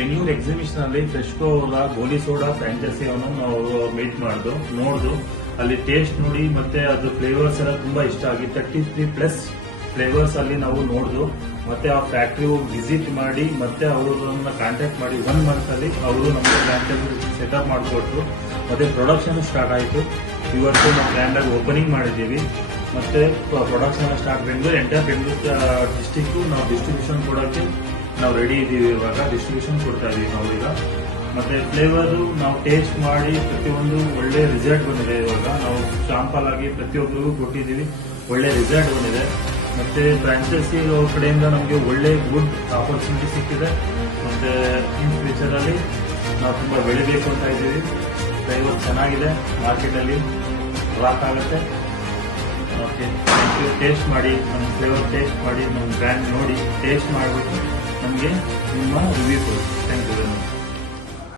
Bengaluru exhibition ಅಲ್ಲಿ ಫ್ರೆಶ್ಕೋ ಅವರ ಗೋಲಿ ಸೋಡಾ ಫ್ರಾಂಚೈಸಿ ಅವನು ನಾವು ಮೀಟ್ ಮಾಡಿದ್ದು ನೋಡ್ದು ಅಲ್ಲಿ ಟೇಸ್ಟ್ ನೋಡಿ ಮತ್ತೆ ಅದು ಫ್ಲೇವರ್ಸ್ ಎಲ್ಲ ತುಂಬಾ ಇಷ್ಟ ಆಗಿ 33+ ಫ್ಲೇವರ್ಸ್ ಅಲ್ಲಿ ನಾವು ನೋಡ್ದು ಮತ್ತೆ ಆ ಫ್ಯಾಕ್ಟ್ರಿ ಹೋಗಿ ವಿಸಿಟ್ ಮಾಡಿ ಮತ್ತೆ ಅವರನ್ನ ಕಾಂಟ್ಯಾಕ್ಟ್ ಮಾಡಿ 1 ಮಂತ್ ಅಲ್ಲಿ ಅವರು ನಮ್ಮ ಫ್ರಾಂಚೈಸಿ ಸೆಟಪ್ ಮಾಡಿಕೊಟ್ರು ಮತ್ತೆ ಪ್ರೊಡಕ್ಷನ್ ಸ್ಟಾರ್ಟ್ ಆಯಿತು. ಇವತ್ತು ನಾವು ಗ್ರ್ಯಾಂಡ್ ಆಗಿ ಓಪನಿಂಗ್ ಮಾಡಿದ್ದೀವಿ ಮತ್ತೆ production start entire Bengaluru district ನಾವು ಡಿಸ್ಟ್ರಿಬ್ಯೂಷನ್ ಕೊಡೋಕ್ಕೆ ನಾವು ರೆಡಿ ಇದ್ದೀವಿ. ಇವಾಗ ಡಿಸ್ಟ್ರಿಬ್ಯೂಷನ್ ಕೊಡ್ತಾ ಇದೀವಿ ನಾವು ಈಗ. ಮತ್ತೆ ಫ್ಲೇವರ್ ನಾವು ಟೇಸ್ಟ್ ಮಾಡಿ ಪ್ರತಿಯೊಂದು ಒಳ್ಳೆ ರಿಸಲ್ಟ್ ಬಂದಿದೆ. ಇವಾಗ ನಾವು ಶಾಂಪಲ್ ಆಗಿ ಪ್ರತಿಯೊಬ್ಬರಿಗೂ ಕೊಟ್ಟಿದ್ದೀವಿ, ಒಳ್ಳೆ ರಿಸಲ್ಟ್ ಬಂದಿದೆ. ಮತ್ತೆ ಫ್ರಾಂಚೈಸಿ ಅವ್ರ ಕಡೆಯಿಂದ ನಮಗೆ ಒಳ್ಳೆ ಗುಡ್ ಆಪರ್ಚುನಿಟಿ ಸಿಕ್ಕಿದೆ. ಮತ್ತೆ ಇನ್ ಫ್ಯೂಚರ್ ಅಲ್ಲಿ ನಾವು ತುಂಬಾ ಬೆಳಿಬೇಕು ಅಂತ ಇದ್ದೀವಿ. ಫ್ಲೇವರ್ ಚೆನ್ನಾಗಿದೆ, ಮಾರ್ಕೆಟ್ ಅಲ್ಲಿ ರಾಕ್ ಆಗುತ್ತೆ. Okay, thank you. ಟೇಸ್ಟ್ ಮಾಡಿ, ನಮ್ಮ ಫ್ಲೇವರ್ ಟೇಸ್ಟ್ ಮಾಡಿ, ನಮ್ಮ ಬ್ರ್ಯಾಂಡ್ ನೋಡಿ ಟೇಸ್ಟ್ ಮಾಡಿಬಿಟ್ಟು ನಮಗೆ ನಿಮ್ಮ ರಿವ್ಯೂ ಕೊಡಿ. Thank you.